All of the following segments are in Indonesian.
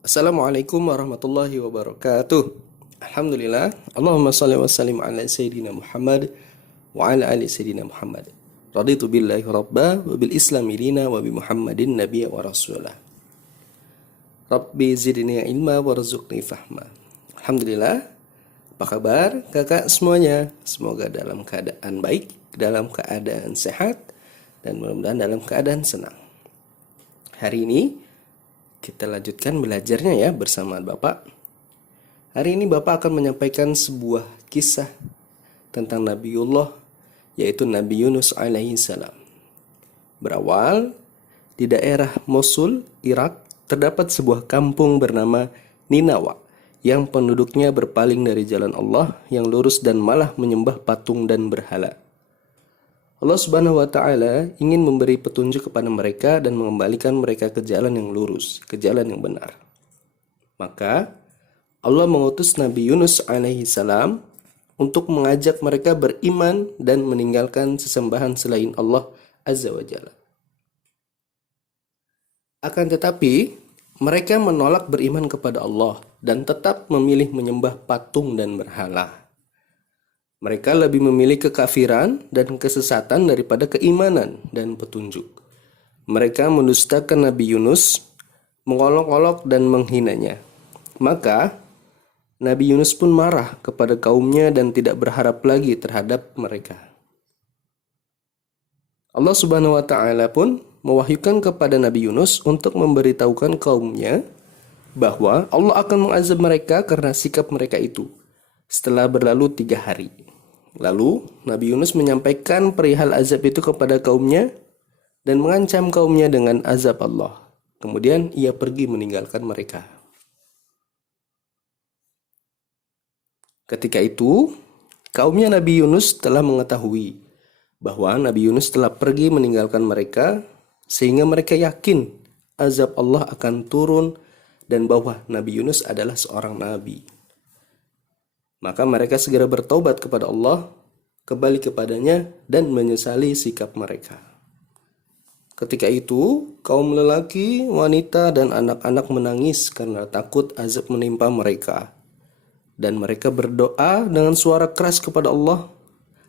Assalamualaikum warahmatullahi wabarakatuh. Alhamdulillah. Allahumma salli wa sallim ala Sayyidina Muhammad wa ala ali Sayyidina Muhammad. Raditu billahi rabba wa bil islami dina wa bi Muhammadin nabiyya wa rasulah. Rabbi zidni ilma warzuqni fahma. Alhamdulillah. Apa kabar kakak semuanya? Semoga dalam keadaan baik, dalam keadaan sehat, dan mudah-mudahan dalam keadaan senang. Hari ini kita lanjutkan belajarnya ya bersama Bapak. Hari ini Bapak akan menyampaikan sebuah kisah tentang Nabiullah, yaitu Nabi Yunus alaihi salam. Berawal di daerah Mosul, Irak, terdapat sebuah kampung bernama Ninawa yang penduduknya berpaling dari jalan Allah yang lurus dan malah menyembah patung dan berhala. Allah Subhanahu wa Ta'ala ingin memberi petunjuk kepada mereka dan mengembalikan mereka ke jalan yang lurus, ke jalan yang benar. Maka Allah mengutus Nabi Yunus alaihi salam untuk mengajak mereka beriman dan meninggalkan sesembahan selain Allah Azza wa Jalla. Akan tetapi, mereka menolak beriman kepada Allah dan tetap memilih menyembah patung dan berhala. Mereka lebih memilih kekafiran dan kesesatan daripada keimanan dan petunjuk. Mereka mendustakan Nabi Yunus, mengolok-olok dan menghinanya. Maka Nabi Yunus pun marah kepada kaumnya dan tidak berharap lagi terhadap mereka. Allah Subhanahu wa Ta'ala pun mewahyukan kepada Nabi Yunus untuk memberitahukan kaumnya bahwa Allah akan mengazab mereka karena sikap mereka itu setelah berlalu 3 hari. Lalu Nabi Yunus menyampaikan perihal azab itu kepada kaumnya dan mengancam kaumnya dengan azab Allah. Kemudian ia pergi meninggalkan mereka. Ketika itu, kaumnya Nabi Yunus telah mengetahui bahwa Nabi Yunus telah pergi meninggalkan mereka, sehingga mereka yakin azab Allah akan turun dan bahwa Nabi Yunus adalah seorang nabi. Maka mereka segera bertaubat kepada Allah, kembali kepadanya dan menyesali sikap mereka. Ketika itu, kaum lelaki, wanita, dan anak-anak menangis karena takut azab menimpa mereka. Dan mereka berdoa dengan suara keras kepada Allah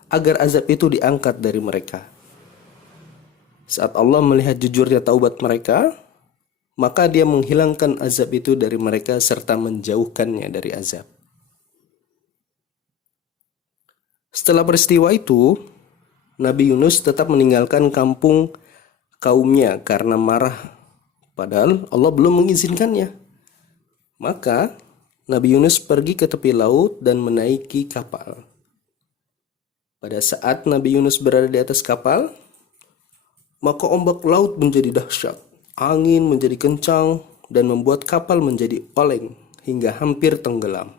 agar azab itu diangkat dari mereka. Saat Allah melihat jujurnya taubat mereka, maka Dia menghilangkan azab itu dari mereka serta menjauhkannya dari azab. Setelah peristiwa itu, Nabi Yunus tetap meninggalkan kampung kaumnya karena marah, padahal Allah belum mengizinkannya. Maka Nabi Yunus pergi ke tepi laut dan menaiki kapal. Pada saat Nabi Yunus berada di atas kapal, maka ombak laut menjadi dahsyat, angin menjadi kencang, dan membuat kapal menjadi oleng hingga hampir tenggelam.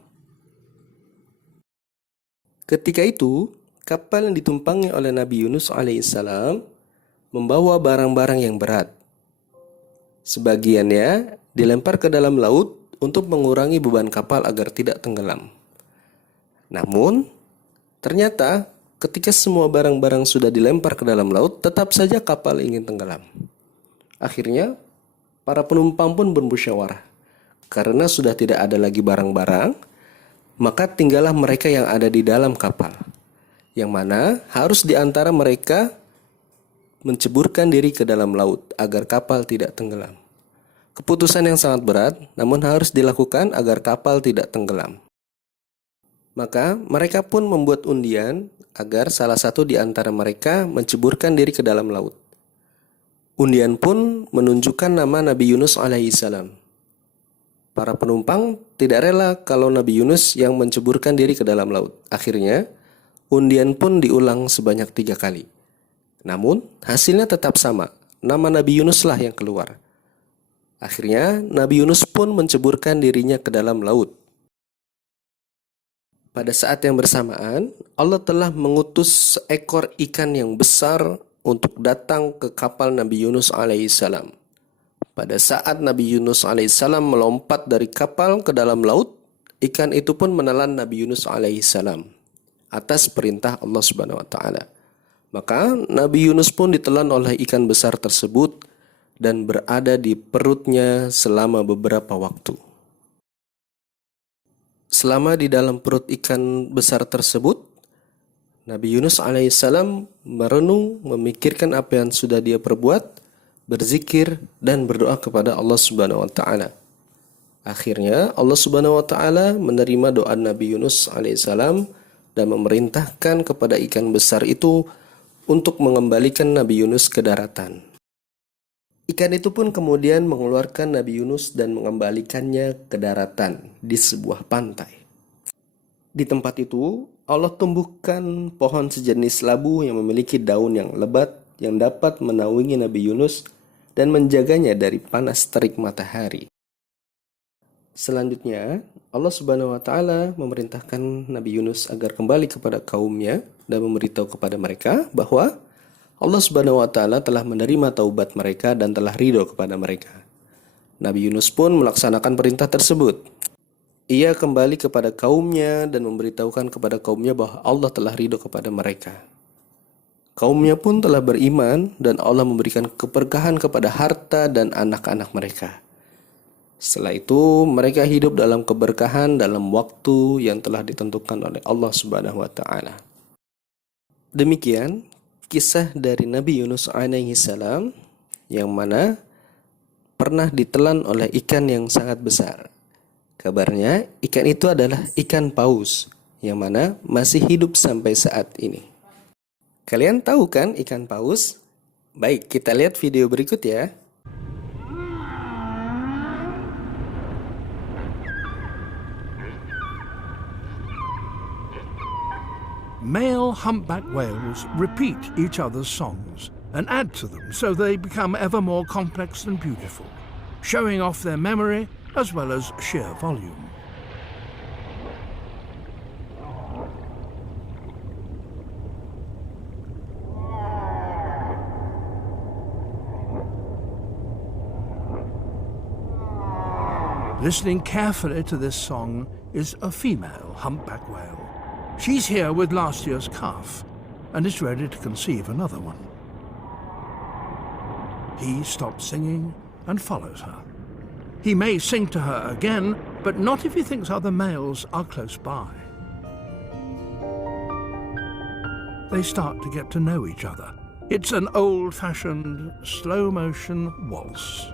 Ketika itu, kapal yang ditumpangi oleh Nabi Yunus alaihissalam membawa barang-barang yang berat. Sebagiannya dilempar ke dalam laut untuk mengurangi beban kapal agar tidak tenggelam. Namun, ternyata ketika semua barang-barang sudah dilempar ke dalam laut, tetap saja kapal ingin tenggelam. Akhirnya, para penumpang pun bermusyawarah. Karena sudah tidak ada lagi barang-barang, maka tinggallah mereka yang ada di dalam kapal, yang mana harus di antara mereka menceburkan diri ke dalam laut agar kapal tidak tenggelam. Keputusan yang sangat berat, namun harus dilakukan agar kapal tidak tenggelam. Maka mereka pun membuat undian agar salah satu di antara mereka menceburkan diri ke dalam laut. Undian pun menunjukkan nama Nabi Yunus alaihissalam. Para penumpang tidak rela kalau Nabi Yunus yang menceburkan diri ke dalam laut. Akhirnya, undian pun diulang sebanyak 3 kali. Namun, hasilnya tetap sama. Nama Nabi Yunuslah yang keluar. Akhirnya, Nabi Yunus pun menceburkan dirinya ke dalam laut. Pada saat yang bersamaan, Allah telah mengutus seekor ikan yang besar untuk datang ke kapal Nabi Yunus alaihissalam. Pada saat Nabi Yunus alaihissalam melompat dari kapal ke dalam laut, ikan itu pun menelan Nabi Yunus alaihissalam atas perintah Allah Subhanahu wa Ta'ala. Maka Nabi Yunus pun ditelan oleh ikan besar tersebut dan berada di perutnya selama beberapa waktu. Selama di dalam perut ikan besar tersebut, Nabi Yunus alaihissalam merenung, memikirkan apa yang sudah dia perbuat, berzikir dan berdoa kepada Allah Subhanahu wa taala. Akhirnya Allah Subhanahu wa taala menerima doa Nabi Yunus alaihissalam dan memerintahkan kepada ikan besar itu untuk mengembalikan Nabi Yunus ke daratan. Ikan itu pun kemudian mengeluarkan Nabi Yunus dan mengembalikannya ke daratan di sebuah pantai. Di tempat itu, Allah tumbuhkan pohon sejenis labu yang memiliki daun yang lebat yang dapat menaungi Nabi Yunus dan menjaganya dari panas terik matahari. Selanjutnya, Allah Subhanahu wa taala memerintahkan Nabi Yunus agar kembali kepada kaumnya dan memberitahu kepada mereka bahwa Allah Subhanahu wa taala telah menerima taubat mereka dan telah ridho kepada mereka. Nabi Yunus pun melaksanakan perintah tersebut. Ia kembali kepada kaumnya dan memberitahukan kepada kaumnya bahwa Allah telah ridho kepada mereka. Kaumnya pun telah beriman dan Allah memberikan keberkahan kepada harta dan anak-anak mereka. Setelah itu, mereka hidup dalam keberkahan dalam waktu yang telah ditentukan oleh Allah Subhanahu wa taala. Demikian kisah dari Nabi Yunus alaihi salam yang mana pernah ditelan oleh ikan yang sangat besar. Kabarnya ikan itu adalah ikan paus yang mana masih hidup sampai saat ini. Kalian tahu kan ikan paus? Baik, kita lihat video berikut ya. Male humpback whales repeat each other's songs and add to them so they become ever more complex and beautiful, showing off their memory as well as sheer volume. Listening carefully to this song is a female humpback whale. She's here with last year's calf and is ready to conceive another one. He stops singing and follows her. He may sing to her again, but not if he thinks other males are close by. They start to get to know each other. It's an old-fashioned slow-motion waltz.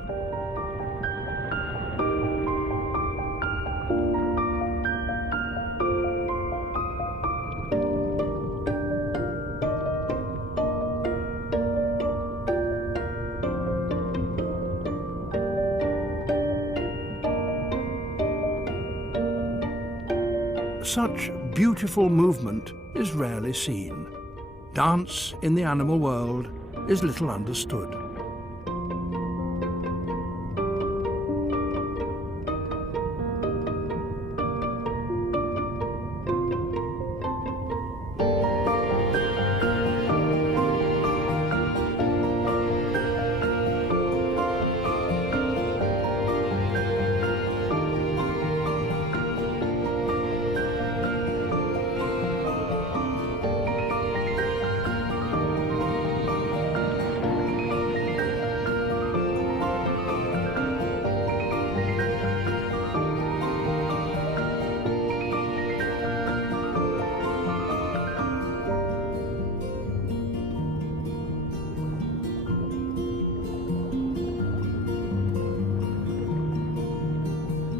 Such beautiful movement is rarely seen. Dance in the animal world is little understood.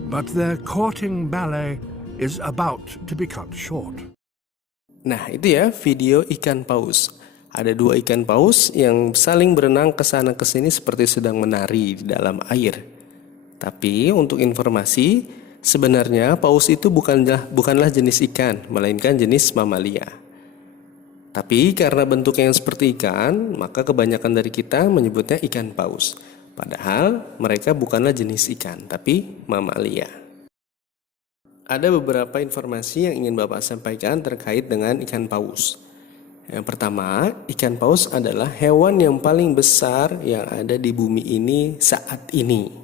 But their courting ballet is about to be cut short. Nah, itu ya video ikan paus. Ada dua ikan paus yang saling berenang ke sana ke sini seperti sedang menari di dalam air. Tapi untuk informasi, sebenarnya paus itu bukanlah jenis ikan, melainkan jenis mamalia. Tapi karena bentuknya yang seperti ikan, maka kebanyakan dari kita menyebutnya ikan paus. Padahal mereka bukanlah jenis ikan, tapi mamalia. Ada beberapa informasi yang ingin Bapak sampaikan terkait dengan ikan paus. Yang pertama, ikan paus adalah hewan yang paling besar yang ada di bumi ini saat ini.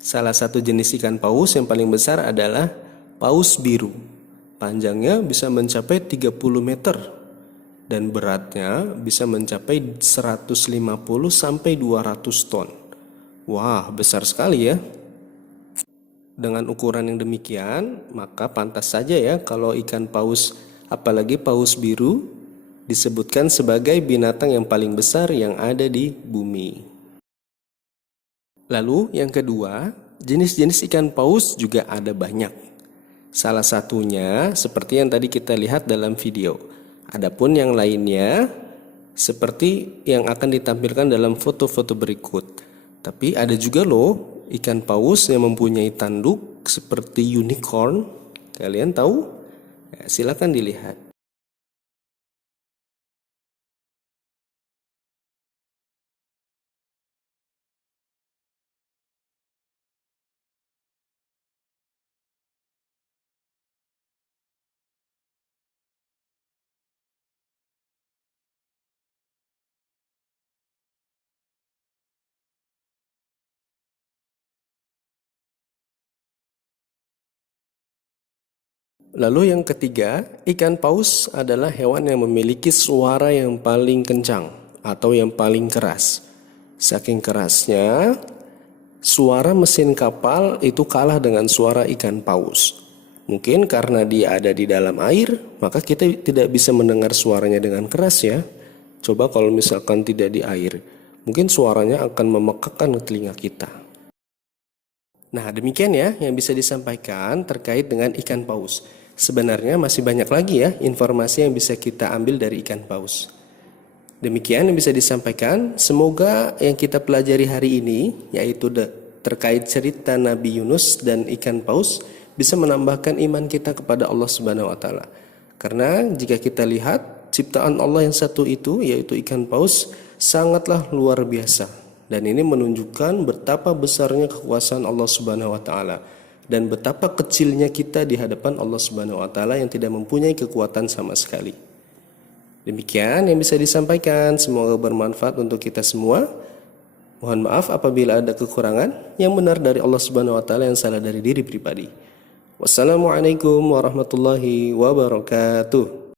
Salah satu jenis ikan paus yang paling besar adalah paus biru. Panjangnya bisa mencapai 30 meter. dan beratnya bisa mencapai 150 sampai 200 ton. Wah, besar sekali ya. Dengan ukuran yang demikian, maka pantas saja ya kalau ikan paus, apalagi paus biru, disebutkan sebagai binatang yang paling besar yang ada di bumi. Lalu yang kedua, jenis-jenis ikan paus juga ada banyak. Salah satunya seperti yang tadi kita lihat dalam video. Adapun yang lainnya seperti yang akan ditampilkan dalam foto-foto berikut. Tapi ada juga loh ikan paus yang mempunyai tanduk seperti unicorn. Kalian tahu? Ya, silakan dilihat. Lalu yang ketiga, ikan paus adalah hewan yang memiliki suara yang paling kencang atau yang paling keras. Saking kerasnya, suara mesin kapal itu kalah dengan suara ikan paus. Mungkin karena dia ada di dalam air, maka kita tidak bisa mendengar suaranya dengan keras ya. Coba kalau misalkan tidak di air, mungkin suaranya akan memekakkan telinga kita. Nah, demikian ya yang bisa disampaikan terkait dengan ikan paus. Sebenarnya masih banyak lagi ya informasi yang bisa kita ambil dari ikan paus. Demikian yang bisa disampaikan. Semoga yang kita pelajari hari ini, yaitu terkait cerita Nabi Yunus dan ikan paus, bisa menambahkan iman kita kepada Allah Subhanahu wa taala. Karena jika kita lihat ciptaan Allah yang satu itu, yaitu ikan paus, sangatlah luar biasa. Dan ini menunjukkan betapa besarnya kekuasaan Allah Subhanahu wa taala dan betapa kecilnya kita di hadapan Allah Subhanahu wa taala yang tidak mempunyai kekuatan sama sekali. Demikian yang bisa disampaikan, semoga bermanfaat untuk kita semua. Mohon maaf apabila ada kekurangan, yang benar dari Allah Subhanahu wa taala, yang salah dari diri pribadi. Wassalamualaikum warahmatullahi wabarakatuh.